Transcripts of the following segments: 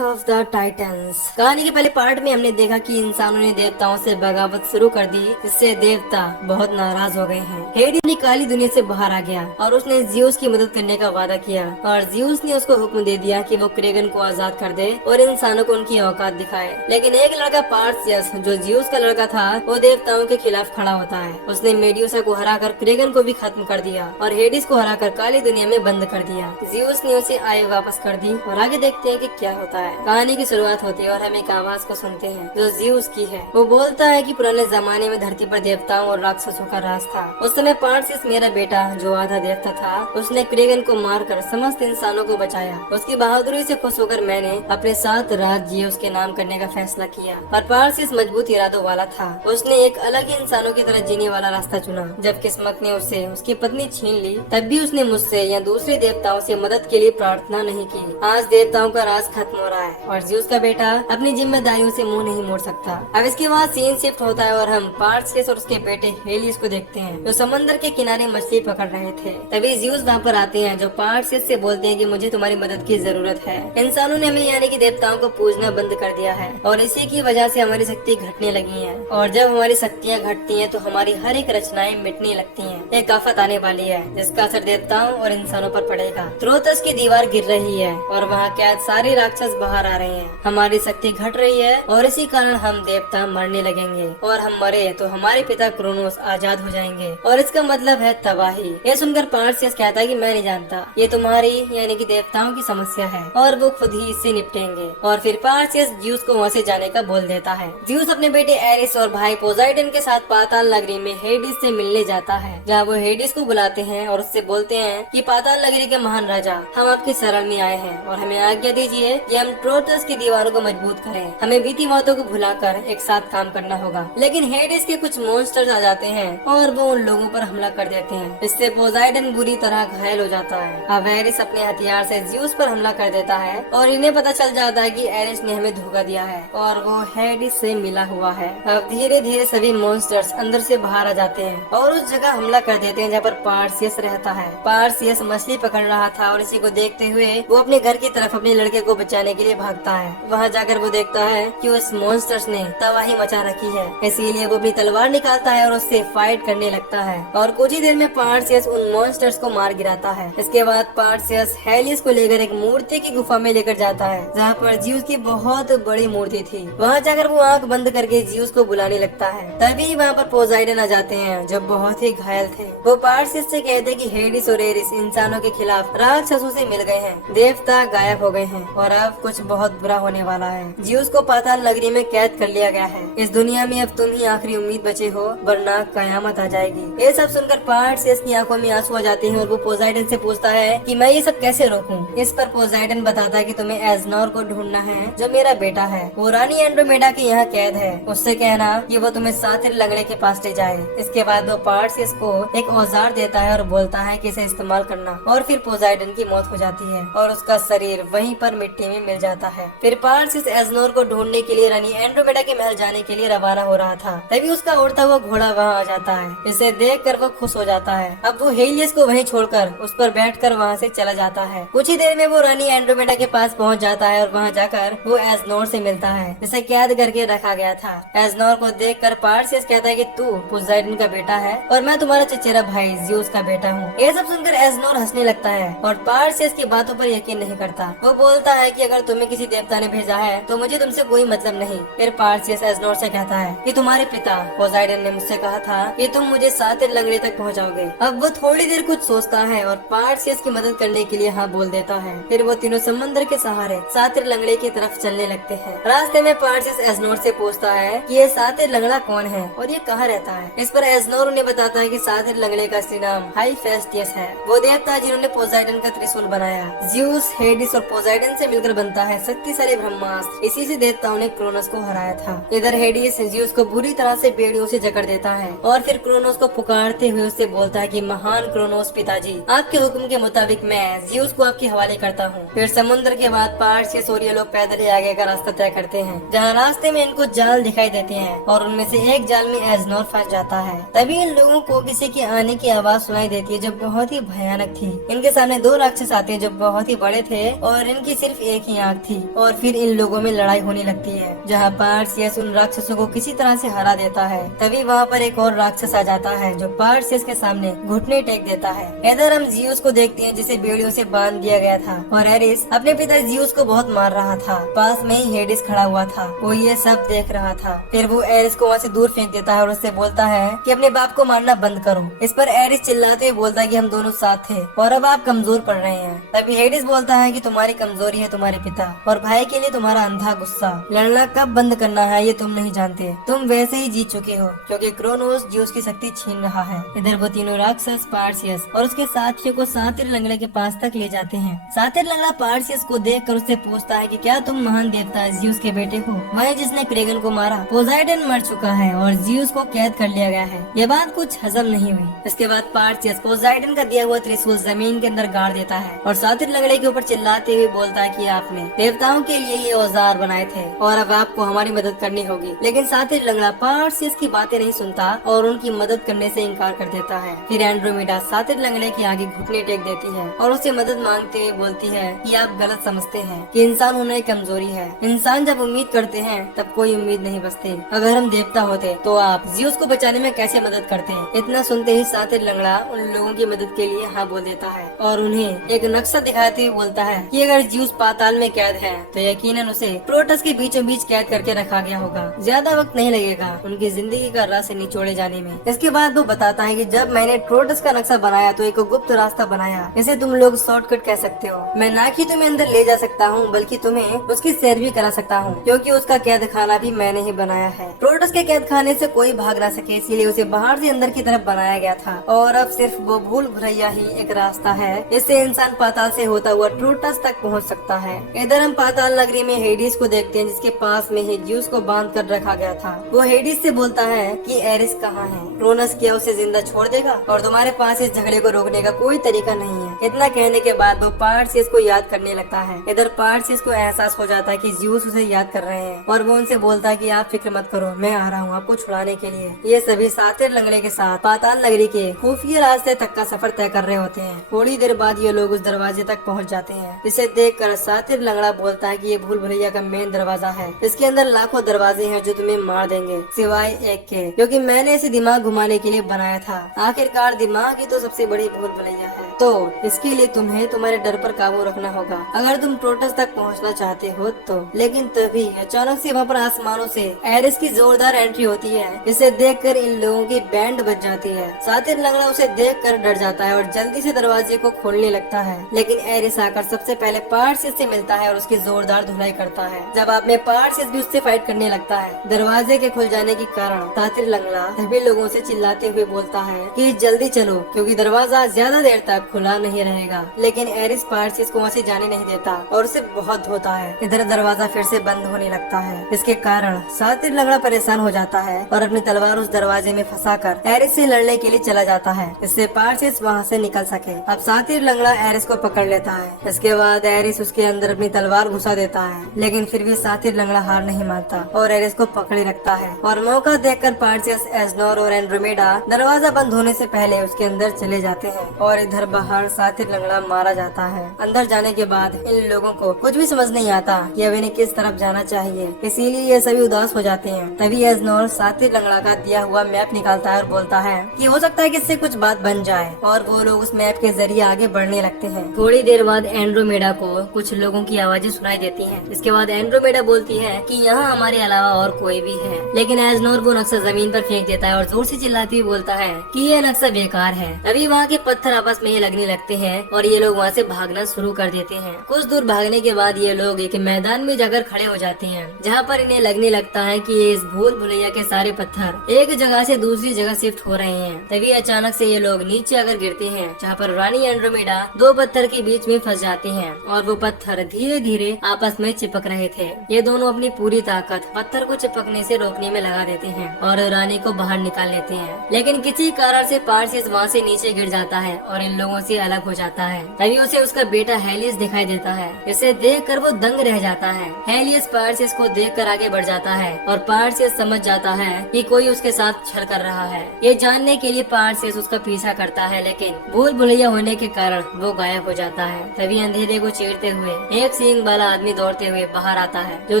Of the Titans. कहानी के पहले पार्ट में हमने देखा कि इंसानों ने देवताओं से बगावत शुरू कर दी, जिससे देवता बहुत नाराज हो गए हैं। हेडी अपनी काली दुनिया से बाहर आ गया और उसने जियोस की मदद करने का वादा किया और जियोस ने उसको हुक्म दे दिया कि वो क्रेगन को आजाद कर दे और इंसानों को उनकी औकात दिखाए। लेकिन एक लड़का पार्सियस, जो जियोस का लड़का था, वो देवताओं के खिलाफ खड़ा होता है। उसने मेड्यूसा को हराकर क्रेगन को भी खत्म कर दिया और हेडिस को हराकर काली दुनिया में बंद कर दिया। जियोस ने उसे आयु वापस कर दी और आगे देखते हैं कि क्या होता है। कहानी की शुरुआत होती है और हम एक आवाज को सुनते हैं जो जियोस की है। वो बोलता है कि पुराने जमाने में धरती पर देवताओं और राक्षसों का राज था। उस समय पार्सियस, मेरा बेटा जो आधा देवता था, उसने क्रेगन को मारकर समस्त इंसानों को बचाया। उसकी बहादुरी से खुश होकर मैंने अपने 7 राज्य उसके नाम करने का फैसला किया। पर पार्सियस मजबूत इरादों वाला था। उसने एक अलग ही इंसानों की तरह जीने वाला रास्ता चुना। जब किस्मत ने उससे उसकी पत्नी छीन ली, तब भी उसने मुझसे या दूसरे देवताओं से मदद के लिए प्रार्थना नहीं की। आज देवताओं का राज खत्म हो रहा है और जियोस का बेटा अपनी जिम्मेदारियों से मुंह नहीं मोड़ सकता। अब इसके बाद सीन शिफ्ट होता है और हम पार्सियस और उसके बेटे हेलियस को देखते हैं, जो समंदर के किनारे मछली पकड़ रहे थे। तभी जियोस वहाँ पर आते हैं, जो पार्सियस से बोलते हैं कि मुझे तुम्हारी मदद की जरूरत है। इंसानों ने हमें यानी कि देवताओं को पूजना बंद कर दिया है और इसी की वजह से हमारी शक्ति घटने लगी है। और जब हमारी शक्तियाँ घटती हैं तो हमारी हर एक रचनाएं मिटने लगती हैं। एक आफत आने वाली है जिसका असर देवताओं और इंसानों पर पड़ेगा। त्रोतस की दीवार गिर रही है और वहाँ कैद सारे राक्षस बाहर आ रहे हैं। हमारी शक्ति घट रही है और इसी कारण हम देवता मरने लगेंगे और हम मरे तो हमारे पिता क्रोनोस आजाद हो जाएंगे और इसका मतलब है तबाही। ये सुनकर पार्सियस कहता है कि मैं नहीं जानता, ये तुम्हारी यानी कि देवताओं की समस्या है और वो खुद ही इससे निपटेंगे। और फिर पार्सियस जियोस को वहाँ से जाने का बोल देता है। जियोस अपने बेटे एरिस और भाई पोसाइडन के साथ पाताल नगरी में हेडिस से मिलने जाता है, जहाँ वो हेडिस को बुलाते हैं और उससे बोलते हैं कि पाताल नगरी के महान राजा, हम आपकी शरण में आए हैं और हमें आज्ञा दीजिए कि हम ट्रोटस की दीवारों को मजबूत करें। हमें बीती बातों को भुलाकर एक साथ काम करना होगा। लेकिन हेडिस के कुछ मॉन्स्टर्स आ जाते हैं और वो उन लोगों पर हमला कर देते हैं। इससे पोसाइडन बुरी तरह घायल हो जाता है। अब एरिस अपने हथियार से जियोस पर हमला कर देता है और इन्हें पता चल जाता है कि एरिस ने हमें धोखा दिया है और वो हेडिस से मिला हुआ है। अब धीरे धीरे सभी मॉन्स्टर्स अंदर से बाहर आ जाते हैं और उस जगह हमला कर देते हैं जहाँ पर पार्सियस रहता है। पार्सियस मछली पकड़ रहा था और इसी को देखते हुए वो अपने घर की तरफ अपने लड़के को बचाने के लिए भागता है। वहाँ जाकर वो देखता है कि उस मॉन्स्टर्स ने तबाही मचा रखी है, इसीलिए वो अपनी तलवार निकालता है और उससे फाइट करने लगता है और कुछ ही देर में पार्सियस उन मॉन्स्टर्स को मार गिराता है। इसके बाद पार्सियस हेलियस को लेकर एक मूर्ति की गुफा में लेकर जाता है, जहाँ पर जियोस की बहुत बड़ी मूर्ति थी। वहाँ जाकर वो आंख बंद करके जियोस को बुलाने लगता है। तभी वहाँ पर पोसाइडन आ जाते हैं, जो बहुत ही घायल थे। वो पार्सियस से कहते हैं कि हेडिस और एरिस इंसानों के खिलाफ राक्षसों से मिल गए हैं, देवता गायब हो गए हैं और अब कुछ बहुत बुरा होने वाला है। जियोस को पाताल नगरी में कैद कर लिया गया है। इस दुनिया में अब तुम ही आखिरी उम्मीद बचे हो, वरना कयामत आ जाएगी। ये सब सुनकर पार्सियस की आंखों में आंसू आ जाते हैं और वो पोसाइडन से पूछता है कि मैं ये सब कैसे रोकूं। इस पर पोसाइडन बताता है कि तुम्हें एजनोर को ढूंढना है, जो मेरा बेटा है। वो रानी एंड्रोमेडा के यहाँ कैद है, उससे कहना कि वो तुम्हें सातिर लंगड़े के पास ले जाए। इसके बाद वो पार्सियस को एक औजार देता है और बोलता है कि इसे इस्तेमाल करना। और फिर पोसाइडन की मौत हो जाती है और उसका शरीर वहीं पर मिट्टी में मिल जाता है। फिर पार्सियस एजनोर को ढूंढने के लिए रानी एंड्रोमेडा के महल जाने के लिए रवाना हो रहा था। तभी उसका उड़ता हुआ घोड़ा वहाँ आ जाता है। इसे देखकर वो खुश हो जाता है। अब वो हेलियस को वहीं छोड़कर उस पर बैठकर वहाँ से चला जाता है। कुछ ही देर में वो रानी एंड्रोमेडा के पास पहुँच जाता है और वहाँ जाकर वो एजनोर से मिलता है, जिसे कैद करके रखा गया था। एजनोर को देखकर पार्सियस कहता है कि तू पोसाइडन का बेटा है और मैं तुम्हारा चचेरा भाई जियोस का बेटा हूँ। ये सब सुनकर एजनोर हंसने लगता है और पार्सियस की बातों पर यकीन नहीं करता। वो बोलता है कि अगर तुम्हें किसी देवता ने भेजा है तो मुझे तुमसे कोई मतलब नहीं। फिर पार्सियस एजनोर से कहता है कि तुम्हारे पिता पोसाइडन ने मुझसे कहा था कि तुम मुझे सातिर लंगड़े तक पहुंचाओगे। अब वो थोड़ी देर कुछ सोचता है और पार्सियस की मदद करने के लिए हाँ बोल देता है। फिर वो तीनों समंदर के सहारे सातिर लंगड़े की तरफ चलने लगते हैं। रास्ते में पार्सियस एजनोर से पूछता है कि ये सातिर लंगड़ा कौन है और ये कहाँ रहता है। इस पर एजनोर उन्हें बताता है कि सातिर लंगड़े का असली नाम हाइफेस्टियस है। वो देवता जिन्होंने पोसाइडन का त्रिशूल बनाया। जियोस, हेडिस और पोसाइडन से मिलकर बनता है शक्तिशाली ब्रह्मास्त्र। इसी से देवताओं ने क्रोनोस को हराया था। इधर हेडिस जियोस को बुरी तरह से बेड़ियों से जकड़ देता है और फिर क्रोनोस को पुकारते हुए उससे बोलता है कि महान क्रोनोस पिताजी, आपके हुक्म के मुताबिक मैं जियोस को आपके हवाले करता हूँ। फिर समुद्र के बाद पार्सियस और ये लोग पैदल ही आगे का रास्ता तय करते हैं, जहाँ रास्ते में इनको जाल दिखाई देते हैं और उनमें से एक जाल में एजनोर फंस जाता है। तभी इन लोगों को किसी के आने की आवाज सुनाई देती है, जो बहुत ही भयानक थी। इनके सामने 2 राक्षस आते हैं जो बहुत ही बड़े थे और इनकी सिर्फ एक ही आग थी और फिर इन लोगों में लड़ाई होने लगती है, जहाँ पार्सियस उन राक्षसों को किसी तरह से हरा देता है। तभी वहाँ पर एक और राक्षस आ जाता है जो पार्सियस के सामने घुटने टेक देता है। इधर हम जियूस को देखते हैं जिसे बेड़ियों से बांध दिया गया था और एरिस अपने पिता जियूस को बहुत मार रहा था। पास में ही हेडिस खड़ा हुआ था, वो ये सब देख रहा था। फिर वो एरिस को वहाँ से दूर फेंक देता है और उससे बोलता है कि अपने बाप को मारना बंद करो। इस पर एरिस चिल्लाते हुए बोलता है कि हम दोनों साथ थे और अब आप कमजोर पड़ रहे हैं। तभी हेडिस बोलता है कि तुम्हारी कमजोरी है तुम्हारे पिता और भाई के लिए तुम्हारा अंधा गुस्सा। लड़ना कब बंद करना है ये तुम नहीं जानते, तुम वैसे ही जीत चुके हो क्योंकि क्रोनोस जियूस की शक्ति छीन रहा है। इधर वो तीनों राक्षस पार्सियस और उसके साथियों को सातिर लंगड़े के पास तक ले जाते हैं। सातिर लंगड़ा पार्सियस को देखकर उससे पूछता है कि क्या तुम महान देवता जियूस के बेटे हो, वही जिसने क्रेगन को मारा। पोसाइडन मर चुका है और जियूस को कैद कर लिया गया है। ये बात कुछ हजम नहीं हुई। इसके बाद पार्सियस पोसाइडन का दिया हुआ त्रिशूल जमीन के अंदर गाड़ देता है और सातिर लंगड़े के ऊपर चिल्लाते हुए बोलता है कि आपने देवताओं के लिए ये औजार बनाए थे और अब आपको हमारी मदद करनी होगी। लेकिन सातिर लंगड़ा पार्सियस की बातें नहीं सुनता और उनकी मदद करने से इनकार कर देता है। फिर एंड्रोमेडा सातिर लंगड़े के आगे घुटने टेक देती है और उससे मदद मांगते हुए बोलती है कि आप गलत समझते हैं कि इंसान होना एक कमजोरी है। इंसान जब उम्मीद करते हैं तब कोई उम्मीद नहीं बचती। अगर हम देवता होते तो आप जियूस को बचाने में कैसे मदद करते? इतना सुनते ही सातिर लंगड़ा उन लोगों की मदद के लिए हाँ बोल देता है और उन्हें एक नक्शा दिखाते हुए बोलता है कि अगर जियूस पाताल में कैद है तो यकीनन उसे प्रोटस के बीचों बीच कैद करके रखा गया होगा। ज्यादा वक्त नहीं लगेगा उनकी जिंदगी का रास्ता निचोड़े जाने में। इसके बाद वो बताता है कि जब मैंने प्रोटस का नक्शा बनाया तो एक गुप्त रास्ता बनाया, इसे तुम लोग शॉर्टकट कह सकते हो। मैं ना कि तुम्हें अंदर ले जा सकता हूँ बल्कि तुम्हें उसकी सैर भी करा सकता हूँ क्योंकि उसका कैद खाना भी मैंने ही बनाया है। प्रोटस के कैद खाने से कोई भाग ना सके इसीलिए उसे बाहर से अंदर की तरफ बनाया गया था और अब सिर्फ वो भूल भुलैया ही एक रास्ता है, इससे इंसान पाताल से होता हुआ प्रोटस तक पहुँच सकता है। इधर हम पाताल नगरी में हेडिस को देखते हैं जिसके पास में ही जियूस को बांध कर रखा गया था। वो हेडिस से बोलता है कि एरिस कहाँ है? क्रोनस क्या उसे जिंदा छोड़ देगा और तुम्हारे पास इस झगड़े को रोकने का कोई तरीका नहीं है। इतना कहने के बाद वो पार्सियस को याद करने लगता है। इधर पार्सियस को एहसास हो जाता है कि जियूस उसे याद कर रहे हैं और वो उनसे बोलता है कि आप फिक्र मत करो, मैं आ रहा हूँ आपको छुड़ाने के लिए। ये सभी सातिर लंगड़े के साथ पाताल नगरी के खुफिया रास्ते तक का सफर तय कर रहे होते हैं। थोड़ी देर बाद ये लोग उस दरवाजे तक पहुँच जाते हैं। इसे देखकर सातिर लंगड़ा बोलता है कि ये भूल भुलैया का मेन दरवाजा है, इसके अंदर लाखों दरवाजे हैं जो तुम्हें मार देंगे सिवाय एक के, क्योंकि मैंने इसे दिमाग घुमाने के लिए बनाया था। आखिरकार दिमाग ही तो सबसे बड़ी भूल भुलैया है, तो इसके लिए तुम्हें तुम्हारे डर पर काबू रखना होगा अगर तुम प्रोटस तक पहुंचना चाहते हो तो। लेकिन तभी अचानक से वहाँ पर आसमानों से एरिस की जोरदार एंट्री होती है। इसे देखकर इन लोगों की बैंड बज जाती है। सातिर लंगड़ा उसे देखकर डर जाता है और जल्दी से दरवाजे को खोलने लगता है, लेकिन एरिस आकर सबसे पहले पार्सियस से मिलता है और उसकी जोरदार धुलाई करता है। जब आप में पार्सियस भी उससे फाइट करने लगता है। दरवाजे के खुल जाने के कारण सातिर लंगड़ा सभी लोगों से चिल्लाते हुए बोलता है कि जल्दी चलो क्योंकि दरवाजा ज्यादा देर तक खुला नहीं रहेगा। लेकिन एरिस पार्सियस को वहाँ से जाने नहीं देता और उसे बहुत धोता है। इधर दरवाजा फिर से बंद होने लगता है। इसके कारण सातिर लंगड़ा परेशान हो जाता है और अपनी तलवार उस दरवाजे में फंसाकर एरिस से लड़ने के लिए चला जाता है, इससे पार्सियस वहाँ से निकल सके। अब सातिर लंगड़ा एरिस को पकड़ लेता है। इसके बाद एरिस उसके अंदर अपनी तलवार घुसा देता है, लेकिन फिर भी सातिर लंगड़ा हार नहीं मानता और एरिस को पकड़े रखता है। और मौका देखकर पार्सियस, एजनोर और एंड्रोमेडा दरवाजा बंद होने से पहले उसके अंदर चले जाते हैं और इधर बाहर सातिर लंगड़ा मारा जाता है। अंदर जाने के बाद इन लोगों को कुछ भी समझ नहीं आता कि अब इन्हें किस तरफ जाना चाहिए, इसीलिए ये सभी उदास हो जाते हैं। तभी एजनोर सातिर लंगड़ा का दिया हुआ मैप निकालता है और बोलता है कि हो सकता है कि इससे कुछ बात बन जाए और वो लोग उस मैप के जरिए आगे बढ़ने लगते हैं। थोड़ी देर बाद एंड्रोमेडा को कुछ लोगों की आवाजें सुनाई देती हैं। इसके बाद एंड्रोमेडा बोलती है कि यहाँ हमारे अलावा और कोई भी है, लेकिन एजनोर वो नक्शा जमीन पर फेंक देता है और जोर से चिल्लाती हुई बोलता है कि ये नक्शा बेकार है। अभी वहाँ के पत्थर आपस में लगने लगते हैं और ये लोग वहाँ से भागना शुरू कर देते हैं। कुछ दूर भागने के बाद ये लोग एक मैदान में जाकर खड़े हो जाते हैं, जहाँ पर इन्हें लगने लगता है कि ये इस भूल भुलैया के सारे पत्थर एक जगह से दूसरी जगह शिफ्ट हो रहे हैं। तभी अचानक से ये लोग नीचे आकर गिरते हैं, जहाँ पर रानी एंड्रोमेडा दो पत्थर के बीच में फंस जाते हैं और वो पत्थर धीरे धीरे आपस में चिपक रहे थे। ये दोनों अपनी पूरी ताकत पत्थर को चिपकने से रोकने में लगा देते हैं और रानी को बाहर निकाल लेते हैं, लेकिन किसी कारण से पार्सियस वहाँ से नीचे गिर जाता है और इन लोगों लोगों से अलग हो जाता है। तभी उसे उसका बेटा हेलियस दिखाई देता है। इसे देखकर वो दंग रह जाता है। हेलियस पार्सियस को देखकर आगे बढ़ जाता है और पार्सियस समझ जाता है कि कोई उसके साथ छल कर रहा है। ये जानने के लिए पार्सियस उसका पीछा करता है, लेकिन भूल भुलैया होने के कारण वो गायब हो जाता है। तभी अंधेरे को चीरते हुए एक सींग वाला आदमी दौड़ते हुए बाहर आता है, जो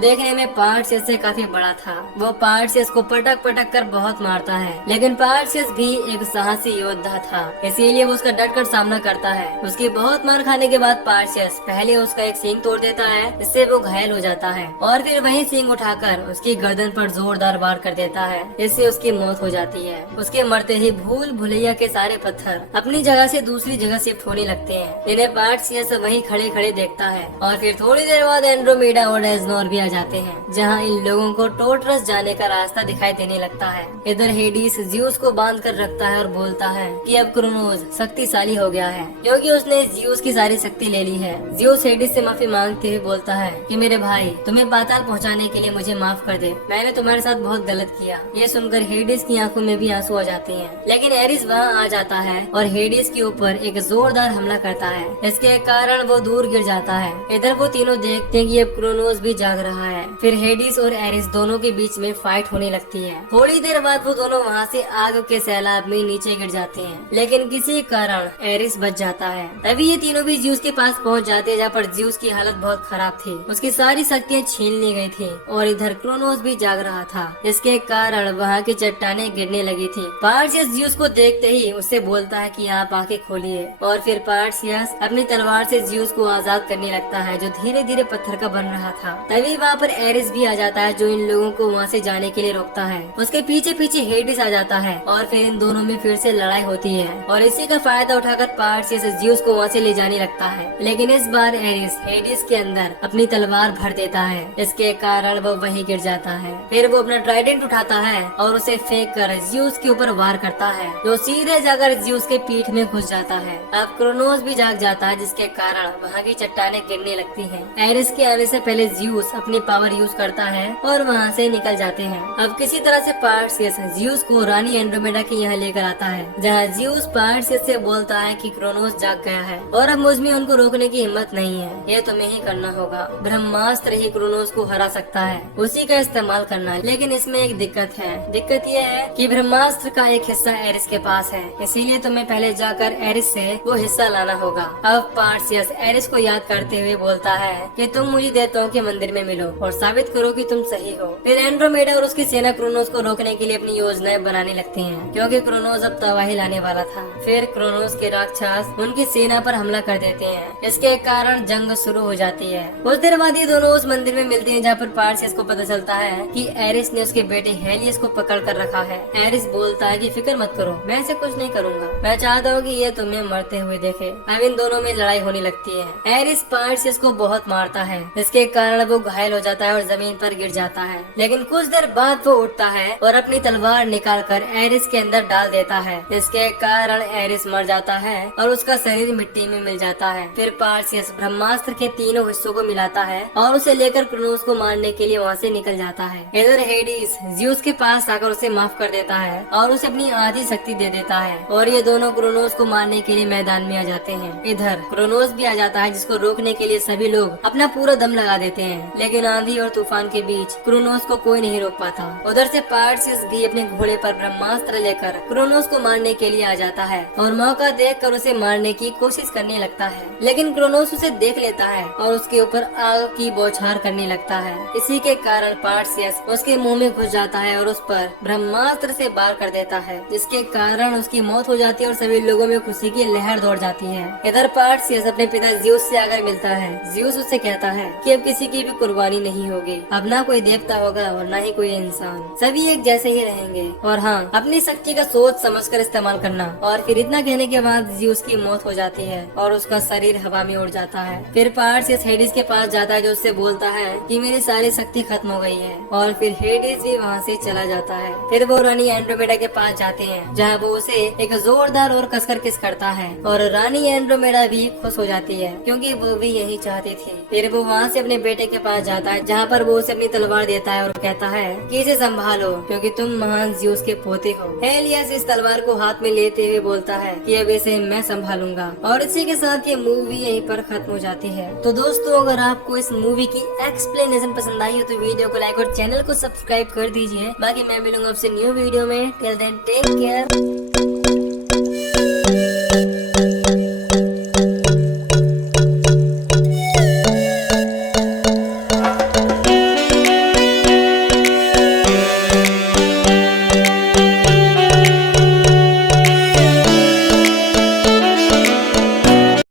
देखने में पार्सियस से काफी बड़ा था। वो पार्सियस को पटक पटक कर बहुत मारता है, लेकिन पार्सियस भी एक साहसी योद्धा था, इसीलिए वो उसका डटकर सामना करता है। उसकी बहुत मार खाने के बाद पार्सियस पहले उसका एक सींग तोड़ देता है, जिससे वो घायल हो जाता है और फिर वही सींग उठाकर उसकी गर्दन पर जोरदार वार कर देता है, जिससे उसकी मौत हो जाती है। उसके मरते ही भूल भुलैया के सारे पत्थर अपनी जगह से दूसरी जगह शिफ्ट होने लगते हैं, जिन्हें पार्सियस वहीं खड़े खड़े देखता है। और फिर थोड़ी देर बाद एंड्रोमेडा और एजनोर भी आ जाते हैं, जहाँ इन लोगों को टोटरस जाने का रास्ता दिखाई देने लगता है। इधर हेडिस ज़्यूस को बांध कर रखता है और बोलता है कि अब क्रोनोस शक्तिशाली हो गया है, क्योंकि उसने ज़्यूस की सारी शक्ति ले ली है। ज़्यूस हेडिस से माफी मांगते हुए बोलता है कि मेरे भाई, तुम्हें पाताल पहुंचाने के लिए मुझे माफ कर दे, मैंने तुम्हारे साथ बहुत गलत किया। ये सुनकर हेडिस की आंखों में भी आंसू आ जाते हैं, लेकिन एरिस वहाँ आ जाता है और हेडिस के ऊपर एक जोरदार हमला करता है। इसके कारण वो दूर गिर जाता है। इधर वो तीनों देखते हैं कि अब क्रोनोस भी जाग रहा है। फिर हेडिस और एरिस दोनों के बीच में फाइट होने लगती है। थोड़ी देर बाद वो दोनों वहाँ से आग के सैलाब में नीचे गिर जाते हैं, लेकिन किसी कारण एरिस बच जाता है। तभी ये तीनों भी ज़्यूस के पास पहुँच जाते हैं, जहाँ पर ज़्यूस की हालत बहुत खराब थी। उसकी सारी शक्तियाँ छीन ली गई थी और इधर क्रोनोस भी जाग रहा था, जिसके कारण वहाँ की चट्टानें गिरने लगी थी। पार्सियस ज़्यूस को देखते ही उससे बोलता है कि आप आंखें खोलिए, और फिर पार्सियस अपनी तलवार से ज़्यूस को आजाद करने लगता है, जो धीरे धीरे पत्थर का बन रहा था। तभी वहाँ पर एरिस भी आ जाता है, जो इन लोगों को वहाँ से जाने के लिए रोकता है। उसके पीछे पीछे हेडिस आ जाता है और फिर इन दोनों में फिर से लड़ाई होती है, और इसी का फायदा उठाकर पार्सियस ज़्यूस को वहाँ से ले जाने लगता है। लेकिन इस बार एरिस हेडिस के अंदर अपनी तलवार भर देता है, इसके कारण वो वहीं गिर जाता है। फिर वो अपना ट्राइडेंट उठाता है और उसे फेंक कर ज़्यूस के ऊपर वार करता है, जो सीधे जाकर ज़्यूस के पीठ में घुस जाता है। अब क्रोनोस भी जाग जाता है, जिसके कारण वहाँ की चट्टानें गिरने लगती हैं। एरिस के आने से पहले ज़्यूस अपनी पावर यूज करता है और वहाँ से निकल जाते हैं। अब किसी तरह से पार्सियस ज़्यूस को रानी एंड्रोमेडा के यहाँ लेकर आता है, जहाँ ज़्यूस पार्सियस से बोलता है कि क्रोनोस जाग गया है और अब मुझमें उनको रोकने की हिम्मत नहीं है, ये तुम्हें ही करना होगा। ब्रह्मास्त्र ही क्रोनोस को हरा सकता है, उसी का इस्तेमाल करना। लेकिन इसमें एक दिक्कत है। दिक्कत ये है कि ब्रह्मास्त्र का एक हिस्सा एरिस के पास है, इसीलिए तुम्हें पहले जाकर एरिस से वो हिस्सा लाना होगा। अब पार्सियस एरिस को याद करते हुए बोलता है कि तुम मुझे देवताओं के मंदिर में मिलो और साबित करो कि तुम सही हो। फिर एंड्रोमेडा और उसकी सेना क्रोनोस को रोकने के लिए अपनी योजनाएं बनाने लगती हैं, क्योंकि क्रोनोस अब तबाही लाने वाला था। फिर क्रोनोस के राक्षस उनकी सेना पर हमला कर देते हैं, इसके कारण जंग शुरू हो जाती है। कुछ देर बाद ये दोनों उस मंदिर में मिलते हैं, जहाँ पर पार्सियस को पता चलता है कि एरिस ने उसके बेटे हेलियस को पकड़ कर रखा है। एरिस बोलता है कि फिक्र मत करो, मैं ऐसे कुछ नहीं करूँगा, मैं चाहता हूँ कि ये तुम्हें मरते हुए देखे। अब इन दोनों में लड़ाई होने लगती है। एरिस पार्सियस को बहुत मारता है, इसके कारण वो घायल हो जाता है और जमीन पर गिर जाता है। लेकिन कुछ देर बाद वो उठता है और अपनी तलवार निकालकर एरिस के अंदर डाल देता है, इसके कारण एरिस मर जाता है और उसका शरीर मिट्टी में मिल जाता है। फिर पार्सियस ब्रह्मास्त्र के तीनों हिस्सों को मिलाता है और उसे लेकर क्रोनोस को मारने के लिए वहाँ से निकल जाता है। इधर हेडिस ज़्यूस के पास आकर उसे माफ कर देता है और उसे अपनी आधी शक्ति दे देता है, और ये दोनों क्रोनोस को मारने के लिए मैदान में आ जाते हैं। इधर क्रोनोस भी आ जाता है, जिसको रोकने के लिए सभी लोग अपना पूरा दम लगा देते हैं, लेकिन आंधी और तूफान के बीच क्रोनोस को कोई नहीं रोक पाता। उधर से पार्सियस भी अपने घोड़े पर ब्रह्मास्त्र लेकर क्रोनोस को मारने के लिए आ जाता है और मौका देखकर उसे मारने की कोशिश करने लगता है, लेकिन क्रोनोस उसे देख लेता है और उसके ऊपर आग की बौछार करने लगता है। इसी के कारण पार्सियस उसके मुंह में घुस जाता है और उस पर ब्रह्मास्त्र से वार कर देता है, जिसके कारण उसकी मौत हो जाती है और सभी लोगों में खुशी की लहर दौड़ जाती है। इधर पार्सियस अपने पिता ज़्यूस से आकर मिलता है। ज़्यूस उससे कहता है कि अब किसी की भी कुर्बानी नहीं होगी, अब ना कोई देवता होगा और ना ही कोई इंसान, सभी एक जैसे ही रहेंगे, और हाँ, अपनी शक्ति का सोच समझकर इस्तेमाल करना। और फिर इतना कहने के बाद ज़्यूस की मौत हो जाती है और उसका शरीर हवा में उड़ जाता है। फिर पार्सियस हेडिस के पास जाता है, जो उससे बोलता है कि मेरी सारी शक्ति खत्म हो गई है, और फिर हेडिस भी वहाँ से चला जाता है। फिर वो रानी एंड्रोमेडा के पास जाते हैं, जहाँ वो उसे एक जोरदार और कसकर किस करता है, और रानी एंड्रोमेडा भी खुश हो जाती है, क्योंकि वो भी यही चाहती थी। फिर वो वहाँ से अपने बेटे के पास जाता है, जहाँ पर वो उसे अपनी तलवार देता है और कहता है कि इसे संभालो, क्योंकि तुम महान ज़्यूस के पोते हो। हेलियस इस तलवार को हाथ में लेते हुए बोलता है कि अब इसे मैं संभालूंगा। और इसी के साथ ये मूवी यहीं पर खत्म हो जाती है। तो दोस्तों, अगर आपको इस मूवी की एक्सप्लेनेशन पसंद आई हो तो वीडियो को लाइक और चैनल को सब्सक्राइब कर दीजिए। बाकी मैं मिलूंगा आपसे न्यू वीडियो में। Till then take care.